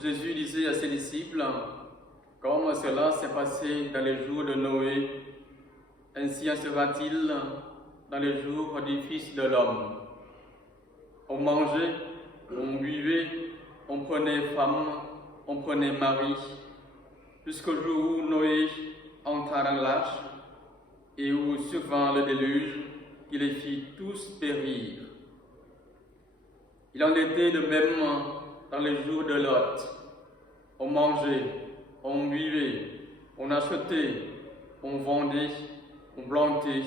Jésus disait à ses disciples, comme cela s'est passé dans les jours de Noé, ainsi en sera-t-il dans les jours du Fils de l'homme. On mangeait, on buvait, on prenait femme, on prenait mari, jusqu'au jour où Noé entra dans l'arche et où survint le déluge, qui les fit tous périr. Il en était de même dans les jours de Lot. On mangeait, on buvait, on achetait, on vendait, on plantait,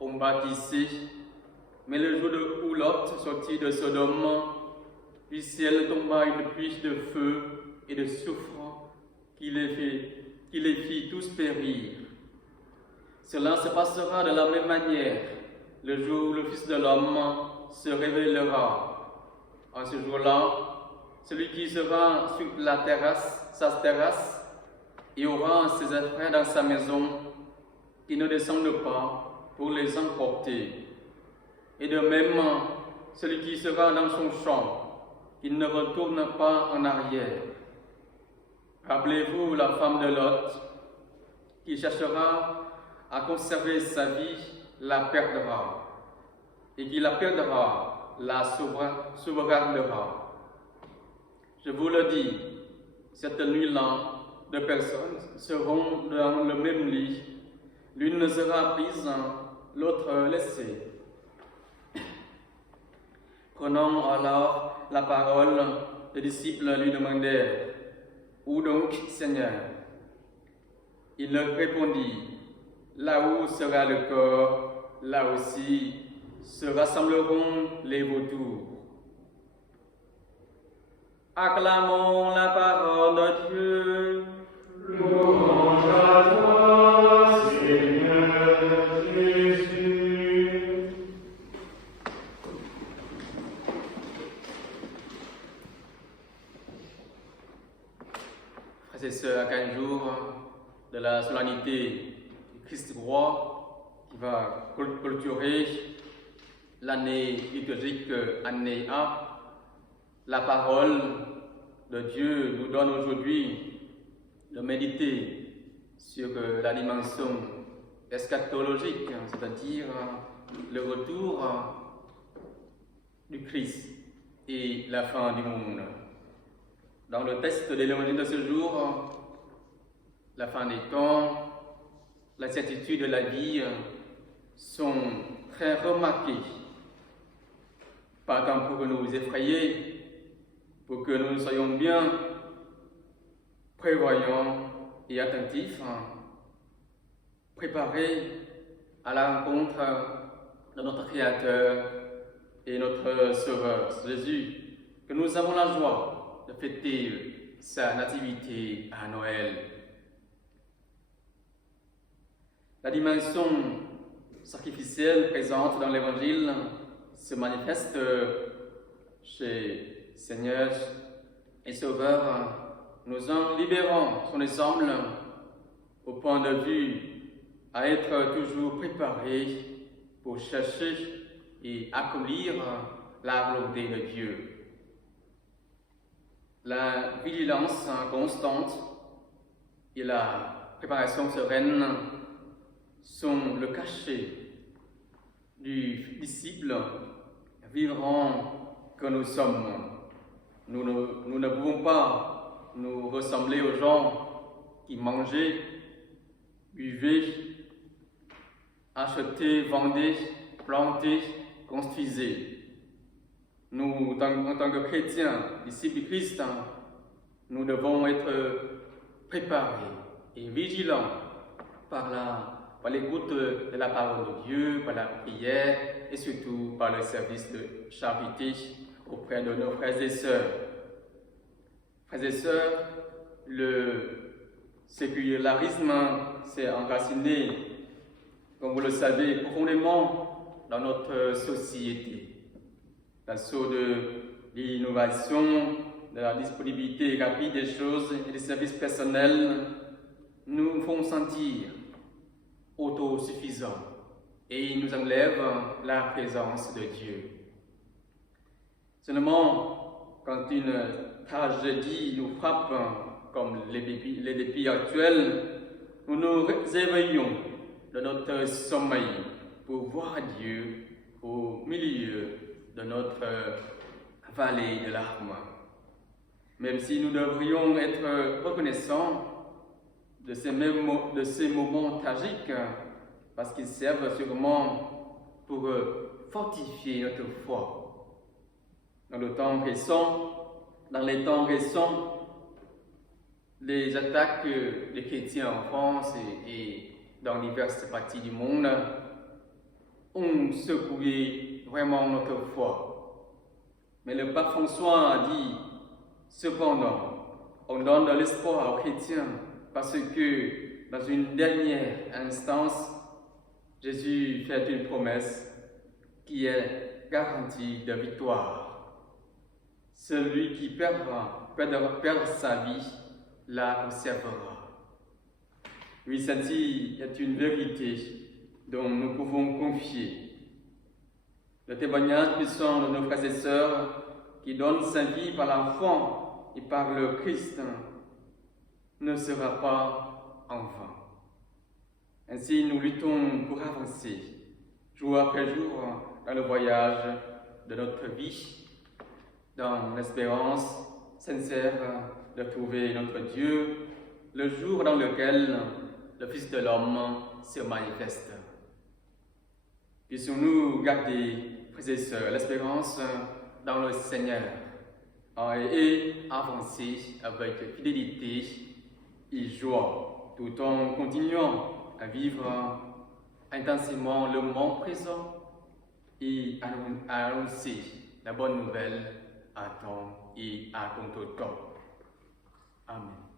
on bâtissait. Mais le jour où Lot sortit de Sodome, du ciel tomba une pluie de feu et de soufre qui les fit tous périr. Cela se passera de la même manière le jour où le Fils de l'homme se révélera. En ce jour-là, celui qui sera sur sa terrasse, et aura ses frères dans sa maison, qui ne descendent pas pour les emporter. Et de même, celui qui sera dans son champ, qui ne retourne pas en arrière. Rappelez-vous la femme de Lot, qui cherchera à conserver sa vie, la perdra, et qui la perdra, la sauvegardera. Je vous le dis, cette nuit-là, deux personnes seront dans le même lit, l'une ne sera prise, l'autre laissée. Prenant alors la parole, les disciples lui demandèrent, « Où donc, Seigneur ?» Il leur répondit, « Là où sera le corps, là aussi se rassembleront les vautours. » Acclamons la parole de Dieu. Louange à toi, Seigneur Jésus. Frères et sœurs, à 15 jours de la solennité du Christ roi qui va clôturer l'année liturgique, année A, la parole de Dieu nous donne aujourd'hui de méditer sur la dimension eschatologique, c'est-à-dire le retour du Christ et la fin du monde. Dans le texte de l'évangile de ce jour, la fin des temps, la certitude de la vie sont très remarquées. Pas tant pour nous effrayer, pour que nous soyons bien prévoyants et attentifs, préparés à la rencontre de notre Créateur et notre Sauveur, Jésus, que nous avons la joie de fêter sa nativité à Noël. La dimension sacrificielle présente dans l'Évangile se manifeste chez Seigneur et Sauveur, nous en libérant son exemple au point de vue à être toujours préparés pour chercher et accomplir la volonté de Dieu. La vigilance constante et la préparation sereine sont le cachet du disciple vivant que nous sommes. Nous ne pouvons pas nous ressembler aux gens qui mangeaient, buvaient, achetaient, vendaient, plantaient, construisaient. Nous, en tant que chrétiens, disciples du Christ, nous devons être préparés et vigilants par l'écoute de la parole de Dieu, par la prière et surtout par le service de charité auprès de nos frères et sœurs. Frères et sœurs, le sécularisme s'est enraciné, comme vous le savez, profondément dans notre société. L'assaut de l'innovation, de la disponibilité rapide des choses et des services personnels nous font sentir autosuffisants et nous enlèvent la présence de Dieu. Seulement, quand une tragédie nous frappe, comme les défis actuels, nous nous éveillons de notre sommeil pour voir Dieu au milieu de notre vallée de larmes. Même si nous devrions être reconnaissants de ces moments tragiques, parce qu'ils servent sûrement pour fortifier notre foi. Dans les temps récents, les attaques des chrétiens en France et dans diverses parties du monde ont secoué vraiment notre foi. Mais le pape François a dit, cependant, on donne de l'espoir aux chrétiens parce que dans une dernière instance, Jésus fait une promesse qui est garantie de victoire. Celui qui perdra sa vie la conservera. Oui, celle-ci est une vérité dont nous pouvons confier. Le témoignage puissant de nos frères et sœurs qui donnent sa vie par la foi et par le Christ ne sera pas en vain. Ainsi, nous luttons pour avancer, jour après jour, dans le voyage de notre vie, dans l'espérance sincère de trouver notre Dieu, le jour dans lequel le Fils de l'homme se manifeste. Puissions-nous garder, frères et sœurs, l'espérance dans le Seigneur et avancer avec fidélité et joie, tout en continuant à vivre intensément le moment présent et à annoncer la bonne nouvelle à temps et à contre temps. Amen.